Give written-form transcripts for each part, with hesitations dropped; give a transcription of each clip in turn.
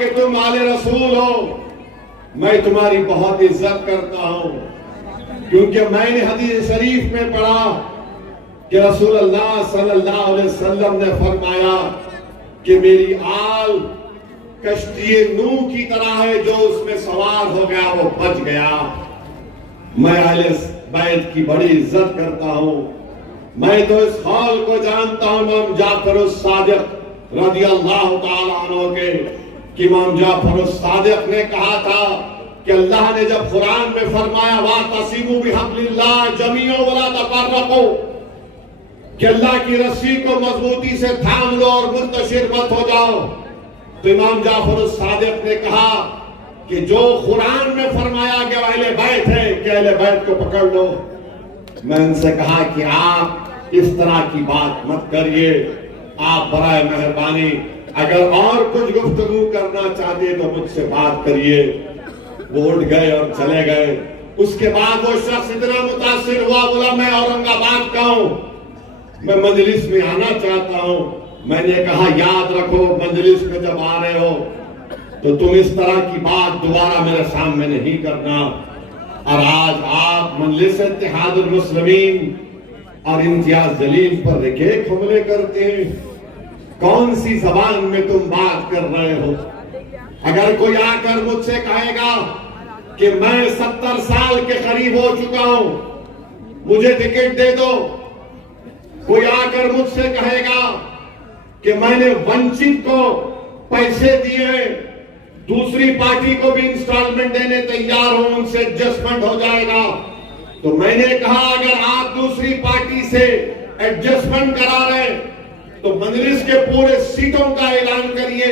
कि तुम आले रसूल हो, मैं तुम्हारी बहुत इज्जत करता हूं, क्योंकि मैंने हदीस शरीफ में पढ़ा कि रसूल अल्लाह सल्लल्लाहु अलैहि वसल्लम ने फरमाया कि मेरी आल कश्ती नूह की तरह है, जो उसमें सवार हो गया वो बच गया। मैं अहले बैत की बड़ी इज्जत करता हूं। मैं तो इस हाल को जानता हूं इमाम जाफर सादिक रज़ियल्लाहु ताला अन्हु के, कि इमाम जाफर सादिक ने कहा था कि अल्लाह ने जब कुरान में फरमाया वातसिमू बिहब्लिल्लाह जमीअन वला तफर्रकू, कि अल्लाह की रस्सी को मजबूती से थाम लो और मुंतशिर मत हो जाओ, तो इमाम जाफर सादिक ने कहा कि जो कुरान में फरमाया कि अहले बैत है, कि अहले बैत को पकड़ लो। मैं उनसे कहा कि आप इस तरह की बात मत करिए, आप बराए मेहरबानी अगर और कुछ गुफ्तगू करना चाहते तो मुझसे बात करिए। वो उठ गए और चले गए। उसके बाद वो शख्स इतना मुतासिर हुआ, बोला मैं औरंगाबाद का हूं, मैं मजलिस में आना चाहता हूं। मैंने कहा याद रखो, मजलिस में जब आ रहे हो तो तुम इस तरह की बात दोबारा मेरे सामने नहीं करना। और आज आप मजलिस इत्तेहादुल मुस्लिमीन और इम्तियाज जलील पर एक हमले करते हैं। कौन सी जबान में तुम बात कर रहे हो? अगर कोई आकर मुझसे कहेगा कि मैं 70 साल के करीब हो चुका हूं, मुझे टिकट दे दो, कोई आकर मुझसे कहेगा कि मैंने वंचित को पैसे दिए, दूसरी पार्टी को भी इंस्टॉलमेंट देने तैयार हो, उनसे एडजस्टमेंट हो जाएगा, तो मैंने कहा अगर आप दूसरी पार्टी से एडजस्टमेंट करा रहे तो मजलिस के पूरे सीटों का ऐलान करिए,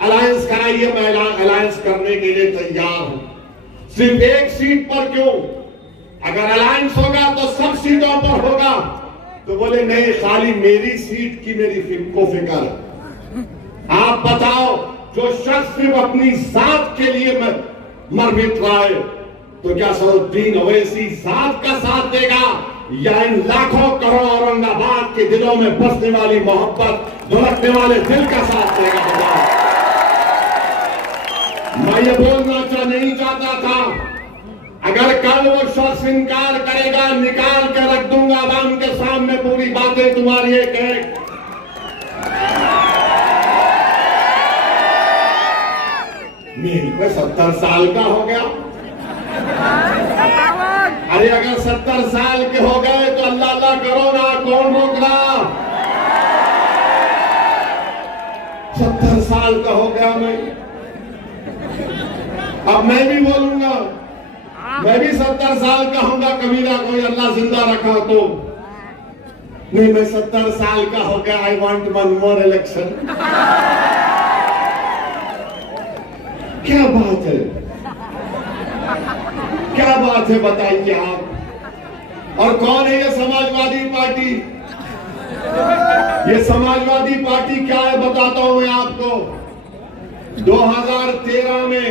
अलायंस कराइए, मैं अलायंस करने के लिए तैयार हूं। सिर्फ एक सीट पर क्यों? अगर अलायंस होगा तो सब सीटों पर होगा। तो बोले नहीं, खाली मेरी सीट की मेरी को फिक्र है। आप बताओ, जो शख्स सिर्फ अपनी जात के लिए मर मिट रहा है, तो क्या सरुद्दीन ओवैसी जात का साथ देगा या इन लाखों करोड़ औरंगाबाद के दिलों में बसने वाली मोहब्बत, धड़कने वाले दिल का साथ देगा? मैं ये बोलना नहीं चाहता था, अगर कल वो शख्स इनकार करेगा, निकाल के रख दूंगा आवाम के सामने पूरी बातें तुम्हारी एक है। मैं 70 साल का हो गया। अरे अगर 70 साल के हो गए तो अल्लाह अल्लाह करो ना, कौन रोक रहा? 70 साल का हो गया मैं। अब मैं भी बोलूंगा, मैं भी 70 साल का होगा, कबीरा कोई अल्लाह जिंदा रखा तो। नहीं, मैं 70 साल का हो गया, I want one more election. क्या बात है, क्या बात है, बताइए आप। और कौन है ये समाजवादी पार्टी? ये समाजवादी पार्टी क्या है बताता हूं मैं आपको। 2013 में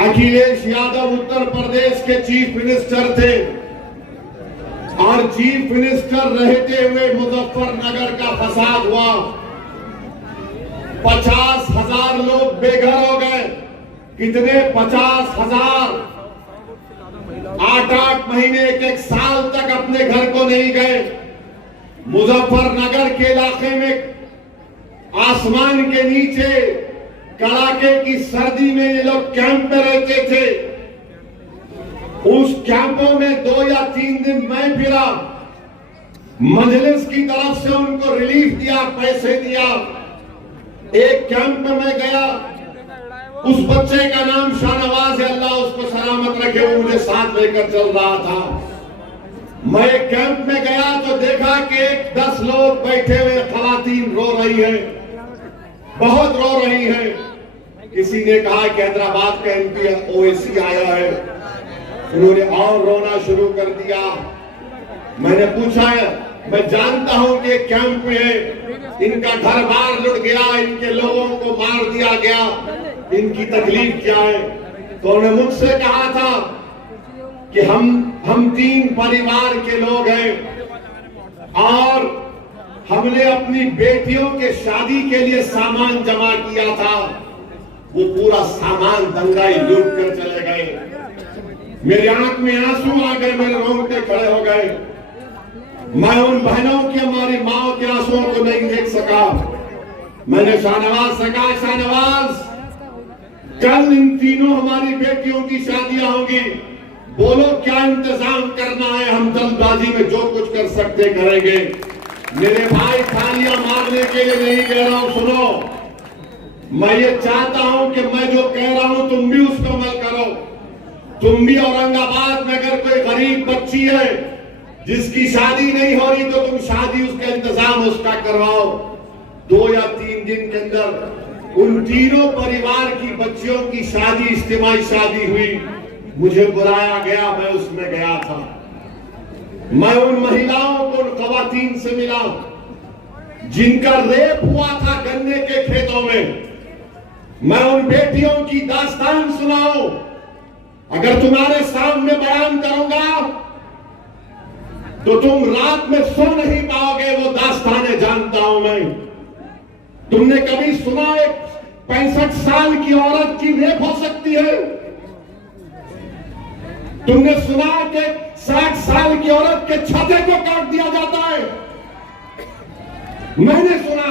अखिलेश यादव उत्तर प्रदेश के चीफ मिनिस्टर थे और चीफ मिनिस्टर रहते हुए मुजफ्फरनगर का फसाद हुआ। 50,000 लोग बेघर हो गए। कितने? 50,000। 8-8 महीने, एक साल तक अपने घर को नहीं गए। मुजफ्फरनगर के इलाके में आसमान के नीचे कड़ाके की सर्दी में ये लोग कैंप में रहते थे। उस कैंपों में 2 या 3 दिन मैं फिरा। मजलिस की तरफ से उनको रिलीफ दिया, पैसे दिया। एक कैंप में मैं गया, उस बच्चे का नाम शाहनवाज है, अल्लाह उसको सलामत रखे, वो मुझे साथ लेकर चल रहा था। मैं एक कैंप में गया तो देखा कि 10 लोग बैठे हुए, खवातीन रो रही है, बहुत रो रही है। किसी ने कहा कि हैदराबाद का एमपी ओवैसी आया है, उन्होंने और रोना शुरू कर दिया। मैंने पूछा, मैं जानता हूं कि कैंप में है, इनका घर बार लुट गया, इनके लोगों को मार दिया गया, इनकी तकलीफ क्या है? तो उन्होंने मुझसे कहा था कि हम 3 परिवार के लोग हैं और हमने अपनी बेटियों के शादी के लिए सामान जमा किया था, वो पूरा सामान दंगाई लूट कर चले गए। मेरी आंख में आंसू आ गए, मेरे रोंगटे खड़े हो गए। मैं उन बहनों की, हमारी माओ के आंसुओं को नहीं देख सका। मैंने शाहनवाज से कहा, शाहनवाज कल इन तीनों हमारी बेटियों की शादियां होंगी, बोलो क्या इंतजाम करना है, हम जल्दबाजी में जो कुछ कर सकते करेंगे। मेरे भाई तालियां मारने के लिए नहीं कह रहा हूं, सुनो, मैं ये चाहता हूं कि मैं जो कह रहा हूं तुम भी उसको अमल करो। तुम भी औरंगाबाद में अगर कोई गरीब बच्ची है जिसकी शादी नहीं हो रही तो तुम शादी उसका इंतजाम उसका करवाओ। 2 या 3 दिन के अंदर उन तीनों परिवार की बच्चियों की शादी, इज्तिमाई शादी हुई। मुझे बुलाया गया, मैं उसमें गया था। मैं उन महिलाओं को, उन खवातीन से मिला जिनका रेप हुआ था गन्ने के खेतों में। मैं उन बेटियों की दास्तान सुनाऊं, अगर तुम्हारे सामने बयान करूंगा तो तुम रात में सो नहीं पाओगे। वो दास्तानें जानता हूं मैं। तुमने कभी सुना एक 65 साल की औरत की रेप हो सकती है? तुमने सुना कि 60 साल की औरत के छाते को काट दिया जाता है? मैंने सुना।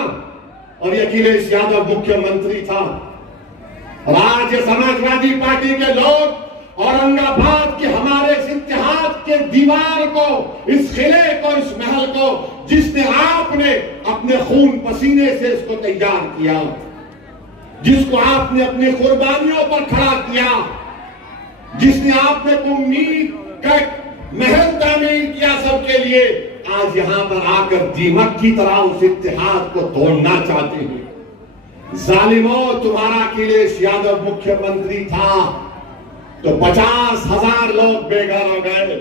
और ये अखिलेश यादव मुख्यमंत्री था। राज्य समाजवादी पार्टी के लोग औरंगाबाद के हमारे इस इतिहास के दीवार को, इस किले को, इस महल को, जिसने आपने अपने खून पसीने से इसको तैयार किया, जिसको आपने अपनी कुर्बानियों पर खड़ा किया, जिसने आपने उम्मीद का महल तामीर किया सबके लिए, आज यहां पर आकर दीमक की तरह उस इतिहास को तोड़ना चाहते हैं। जालिमों, तुम्हारा अखिलेश यादव मुख्यमंत्री था तो 50,000 लोग बेघर हो गए।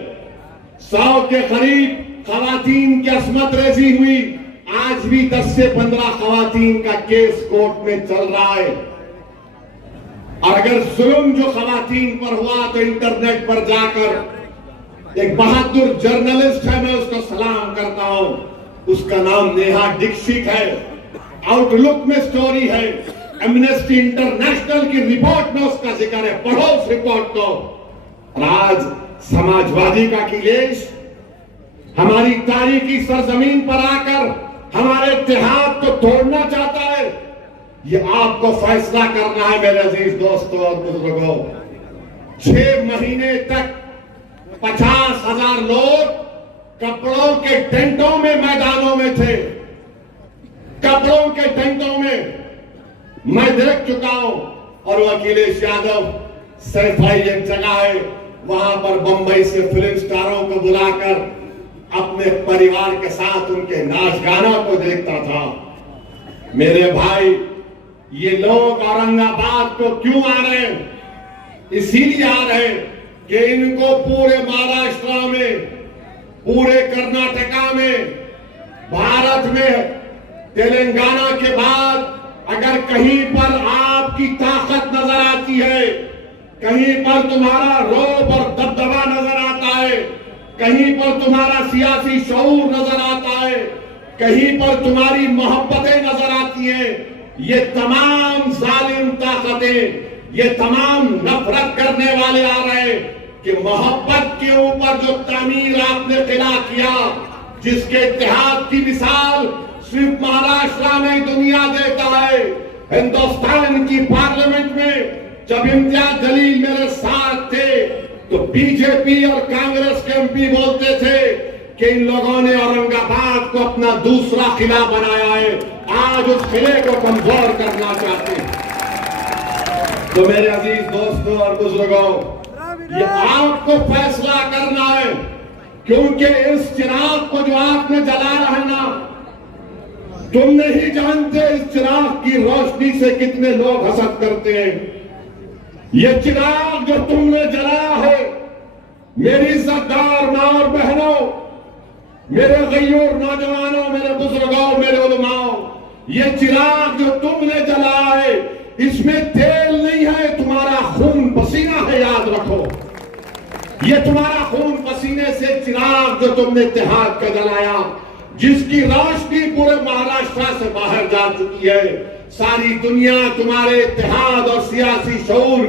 100 के करीब खवातीन की अस्मत रेजी हुई। आज भी 10 से 15 खवातीन का केस कोर्ट में चल रहा है। और अगर जुल्म जो खवातीन पर हुआ तो इंटरनेट पर जाकर एक बहादुर जर्नलिस्ट है, मैं उसको सलाम करता हूं, उसका नाम नेहा दीक्षित है। आउटलुक में स्टोरी है, एमनेस्टी इंटरनेशनल की रिपोर्ट में उसका जिक्र है, पढ़ो उस रिपोर्ट को। आज समाजवादी का अखिलेश हमारी तारीखी सरजमीन पर आकर हमारे इतिहास को तोड़ना चाहता है। ये आपको फैसला करना है मेरे अजीज दोस्तों और बुजुर्गों। 6 महीने तक 50,000 लोग कपड़ों के टेंटों में मैदानों में थे। कपड़ों के टेंटों में मैं देख चुका हूं। और वो अखिलेश यादव सैफाई एक जगह है, वहां पर बंबई से फिल्म स्टारों को बुलाकर अपने परिवार के साथ उनके नाच गाना को देखता था। मेरे भाई, ये लोग औरंगाबाद को क्यों आ रहे हैं? इसीलिए आ रहे हैं कि इनको पूरे महाराष्ट्र में, पूरे कर्नाटका में, भारत में, तेलंगाना के बाद अगर कहीं पर आपकी ताकत नजर आती है, कहीं पर तुम्हारा रोब और दबदबा नजर आता है, कहीं पर तुम्हारा सियासी शऊर नजर आता है, कहीं पर तुम्हारी मोहब्बतें नजर आती हैं, ये तमाम जालिम ताकतें, ये तमाम नफरत करने वाले आ रहे हैं कि मोहब्बत के ऊपर जो तामीर आपने किला किया, जिसके इतिहास की मिसाल सिर्फ महाराष्ट्र में दुनिया देता है। हिंदुस्तान की पार्लियामेंट में जब इम्तियाज जलील मेरे साथ थे तो बीजेपी और कांग्रेस के एमपी बोलते थे कि इन लोगों ने औरंगाबाद को अपना दूसरा किला बनाया है, आज उस किले को कमजोर करना चाहते हैं। तो मेरे अजीज दोस्तों और बुजुर्गों, ये आपको फैसला करना है, क्योंकि इस चिराग को जो आपने जलाया है ना, तुम नहीं जानते इस चिराग की रोशनी से कितने लोग हसद करते हैं। ये चिराग जो तुमने जलाया है, मेरी इज्जतदार मां और बहनों, मेरे गयूर नौजवानों, मेरे बुजुर्गों, मेरे उलमाओं, ये चिराग जो तुमने जलाया है, इसमें तेल नहीं है, तुम्हारा खून पसीना है, याद रखो। ये तुम्हारा खून पसीने से चिराग जो तुमने इत्तेहाद का जलाया, जिसकी रोशनी पूरे महाराष्ट्र से बाहर जा चुकी है, सारी दुनिया तुम्हारे इत्तेहाद और सियासी शऊर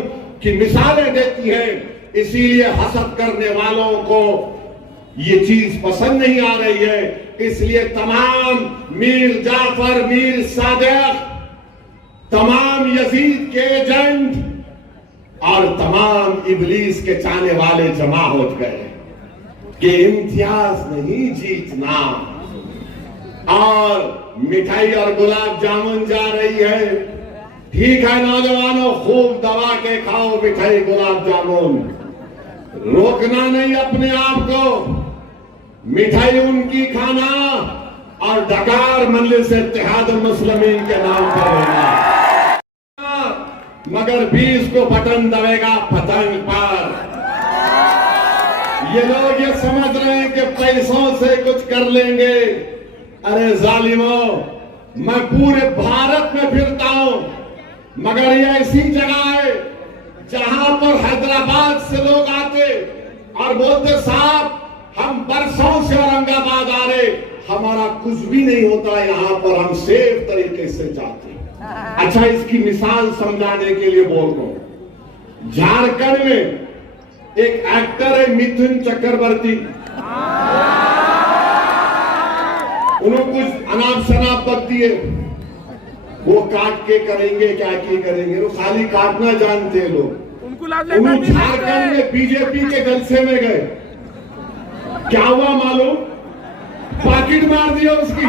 की मिसालें देती है। इसीलिए हसद करने वालों को ये चीज पसंद नहीं आ रही है। इसलिए तमाम मीर जाफर, मीर सादिक, तमाम यजीद के एजेंट और तमाम इबलीस के चाहने वाले जमा हो गए कि इम्तियाज नहीं जीतना, और मिठाई और गुलाब जामुन जा रही है। ठीक है नौजवानों, खूब दबा के खाओ मिठाई गुलाब जामुन, रोकना नहीं अपने आप को। मिठाई उनकी खाना और डकार मजलिस इत्तेहाद मुस्लिमीन के नाम पर होना, मगर 20 को बटन दबेगा पतंग पर। ये लोग ये समझ रहे हैं कि पैसों से कुछ कर लेंगे। अरे जालिमों, मैं पूरे भारत में फिरता हूं, मगर ये ऐसी जगह है जहां पर हैदराबाद से लोग आते और बोलते साहब हम बरसों से औरंगाबाद आ रहे, हमारा कुछ भी नहीं होता यहां पर, हम सेफ तरीके से जाते। अच्छा, इसकी मिसाल समझाने के लिए बोल रहा हूं। झारखंड में एक एक्टर है मिथुन चक्रवर्ती, उन्होंने कुछ अनाप शनाप पद दिए, वो काट के करेंगे क्या की करेंगे, वो खाली काटना जानते हैं लोग। उन्होंने झारखंड में बीजेपी के जलसे में गए, क्या हुआ मालूम? पॉकेट मार दिया उसकी,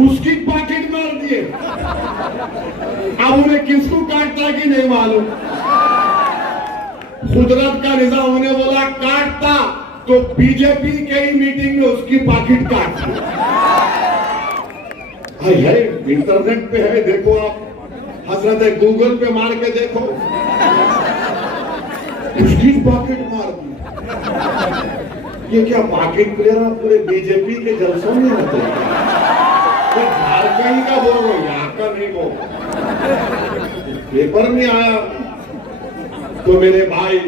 उसकी पॉकेट मार दिए। अब उन्हें किसको काटता कि नहीं मालूम। कुदरत का निजाम, उन्हें बोला काटता तो बीजेपी के ही मीटिंग में उसकी पॉकेट काट दी। है इंटरनेट पे है, देखो आप, हजरत गूगल पे मार के देखो, उसकी पॉकेट मार दी। ये क्या पॉकेट प्लेयर पूरे बीजेपी के जलसों में होते हैं? तो झारखंड का बोल रहा हूं, यहाँ का नहीं बोल, पेपर में आया। तो मेरे भाई,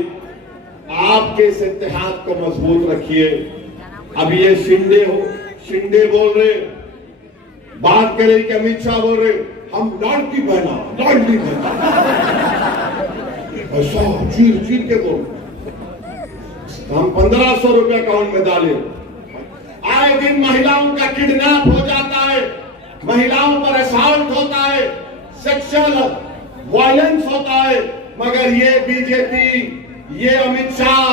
आपके इस इत्तेहाद को मजबूत रखिए। अब ये शिंदे बोल रहे, बात करें कि अमित शाह बोल रहे हम लाडली बहना ऐसा चीर के बोल, हम 1500 रुपया अकाउंट में डाले। आए दिन महिलाओं का किडनैप हो जाता है, महिलाओं पर असॉल्ट होता है, सेक्सुअल वायलेंस होता है, मगर ये बीजेपी, ये अमित शाह,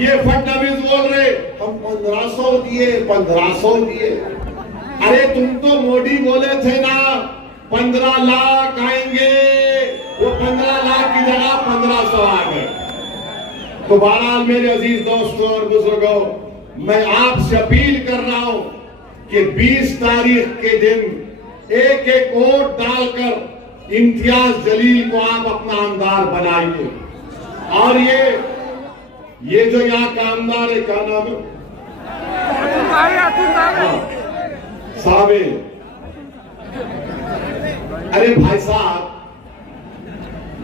ये फडणवीस बोल रहे हम 1500 दिए, 1500 दिए। अरे तुम तो मोदी बोले थे ना 15 लाख आएंगे, वो 15 लाख की जगह 1500 आ गए। तो बहरहाल मेरे अजीज दोस्तों और बुजुर्गों, मैं आपसे अपील कर रहा हूं कि 20 तारीख के दिन एक एक वोट डालकर इम्तियाज जलील को आप अपना आमदार बनाइए। और ये जो यहाँ का आमदार है, क्या नाम है? साहब, अरे भाई साहब,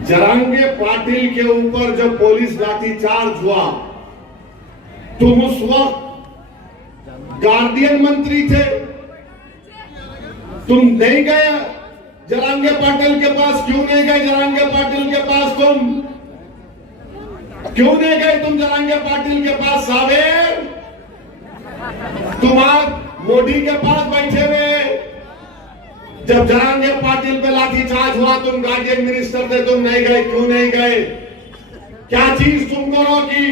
जरांगे पाटिल के ऊपर जब पुलिस लाठीचार्ज हुआ, तुम उस वक्त गार्डियन मंत्री थे, तुम नहीं गए जरांगे पाटिल के पास? क्यों नहीं गए जरांगे पाटिल के पास? क्यों नहीं गए तुम जरांगे पाटिल के पास? साहब, तुम आज मोदी के पास बैठे हुए, जब जरांगे पाटिल पे लाठीचार्ज हुआ तुम गार्डियन मिनिस्टर थे, तुम नहीं गए। क्यों नहीं गए? क्या चीज तुमको रोकी?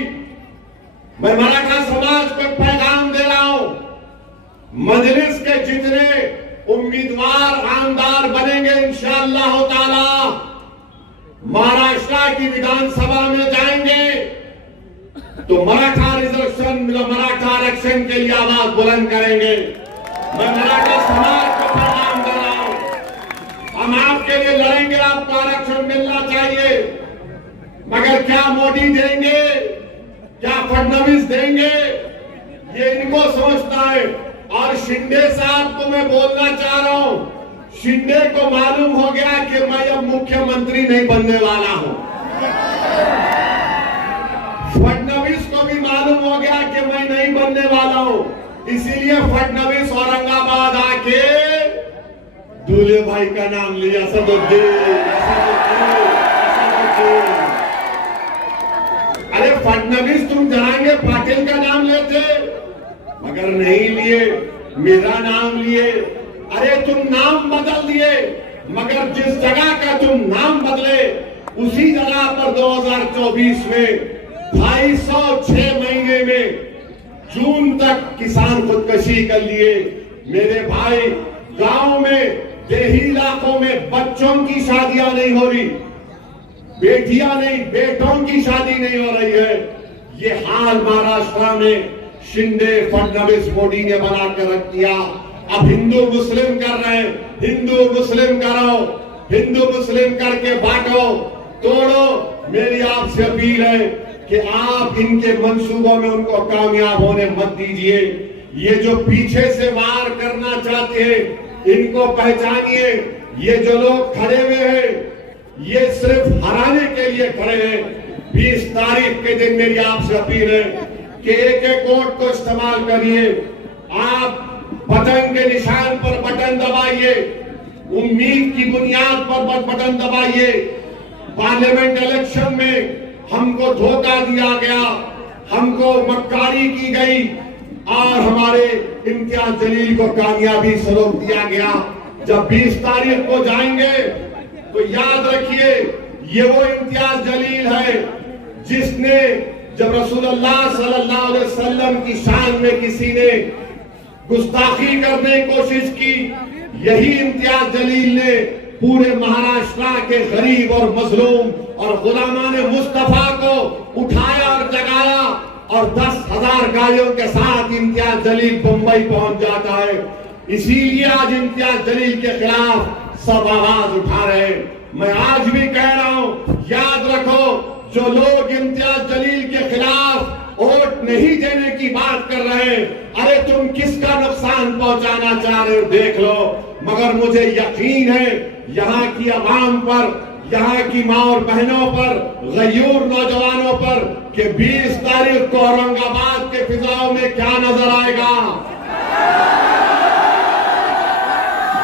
मैं मराठा समाज को पैगाम दे रहा हूं, मजलिस के जितने उम्मीदवार आमदार बनेंगे इंशाअल्लाह ताला, महाराष्ट्र की विधानसभा में जाएंगे तो मराठा रिजर्वेशन, मराठा आरक्षण के लिए आवाज बुलंद करेंगे। मैं मराठा समाज को पैगाम दे रहा हूं, हम आपके लिए लड़ेंगे, आपको आरक्षण मिलना चाहिए। मगर क्या मोदी देंगे, क्या फडणवीस देंगे, ये इनको सोचना है। और शिंदे साहब को मैं बोलना चाह रहा हूं, शिंदे को मालूम हो गया कि मैं अब मुख्यमंत्री नहीं बनने वाला हूं। फडणवीस को भी मालूम हो गया कि मैं नहीं बनने वाला हूं। इसीलिए फडणवीस औरंगाबाद आके दूल्हे भाई का नाम लिया, असदुद्दीन। अरे फडणवीस तुम जहांगीर पाटिल का नाम लेते, मगर नहीं लिए, मेरा नाम लिए। अरे तुम नाम बदल दिए, मगर जिस जगह का तुम नाम बदले उसी जगह पर 2024 में 256 महीने में जून तक किसान खुदकशी कर लिए। मेरे भाई, गांव में, देही इलाकों में बच्चों की शादियां नहीं हो रही, बेटियां नहीं, बेटों की शादी नहीं हो रही है। ये हाल महाराष्ट्र में शिंदे, फडणवीस, मोदी ने बना कर रख दिया। अब हिंदू मुस्लिम कर रहे हैं, हिंदू मुस्लिम करो, हिंदू मुस्लिम करके बांटो, तोड़ो। मेरी आपसे अपील है कि आप इनके मंसूबों में उनको कामयाब होने मत दीजिए। ये जो पीछे से वार करना चाहते हैं, इनको पहचानिए। ये जो लोग खड़े हुए हैं, ये सिर्फ हराने के लिए खड़े हैं। 20 तारीख के दिन मेरी आपसे अपील है कि एक एक वोट को इस्तेमाल करिए। आप बटन के निशान पर बटन दबाइए, उम्मीद की बुनियाद पर बटन दबाइए। पार्लियामेंट इलेक्शन में हमको धोखा दिया गया, हमको मक्कारी की गई और हमारे इम्तियाज जलील को कामयाबी से रोक दिया गया। जब 20 तारीख को जाएंगे तो याद रखिए, ये वो इम्तियाज जलील है जिसने जब रसूलुल्लाह सल्लल्लाहु अलैहि वसल्लम की शान में किसी ने गुस्ताखी करने की कोशिश की, यही इम्तियाज जलील ने पूरे महाराष्ट्र के गरीब और मजलूम और गुलामान मुस्तफा को उठाया और जगाया, और 10,000 गाड़ियों के साथ इम्तियाज जलील मुंबई पहुंच जाता है। इसीलिए आज इम्तियाज जलील के खिलाफ सब आवाज उठा रहे हैं। मैं आज भी कह रहा हूं, याद रखो, जो लोग इम्तियाज जलील के खिलाफ वोट नहीं देने की बात कर रहे हैं, अरे तुम किसका नुकसान पहुंचाना चाह रहे हो देख लो। मगर मुझे यकीन है यहाँ की आवाम पर, यहाँ की माँ और बहनों पर, गयूर नौजवानों पर कि 20 तारीख को औरंगाबाद के फिजाओं में क्या नजर आएगा।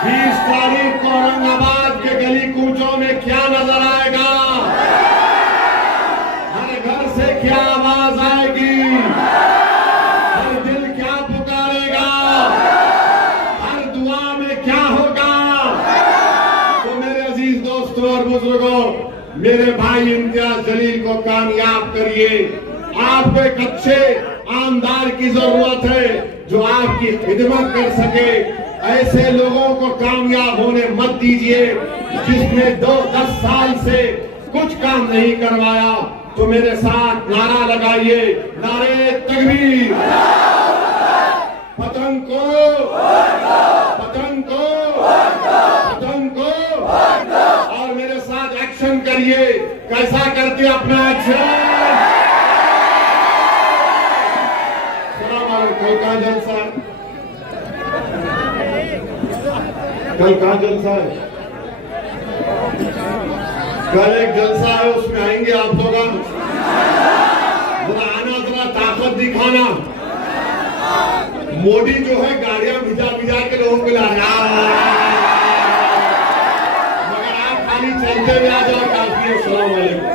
20 तारीख को औरंगाबाद के गली कूचों में क्या नजर आएगा। हर घर से क्या आवाज आएगी, हर दिल क्या पुकारेगा, हर दुआ में क्या होगा। तो मेरे अजीज दोस्तों और बुजुर्गों, मेरे भाई इम्तियाज जलील को कामयाब करिए। आपको एक अच्छे आमदार की जरूरत है जो आपकी खिदमत कर सके। ऐसे लोगों को कामयाब होने मत दीजिए जिसने 10 साल से कुछ काम नहीं करवाया। तो मेरे साथ नारा लगाइए, नारे तकबीर, पतंग को, पतंग को, पतंग को, और मेरे साथ एक्शन करिए। कैसा करते अपना एक्शन। कल कहाँ जलसा है, कल कहाँ जलसा है, कल एक जलसा है, उसमें आएंगे आप लोग। जरा आना, जरा ताकत दिखाना। मोदी जो है गाड़ियां भिजा भिजा के लोगों को ला रहा है, मगर आप खाली चलते हुए आ जाओ, काफी है। सलाम वालेकुम।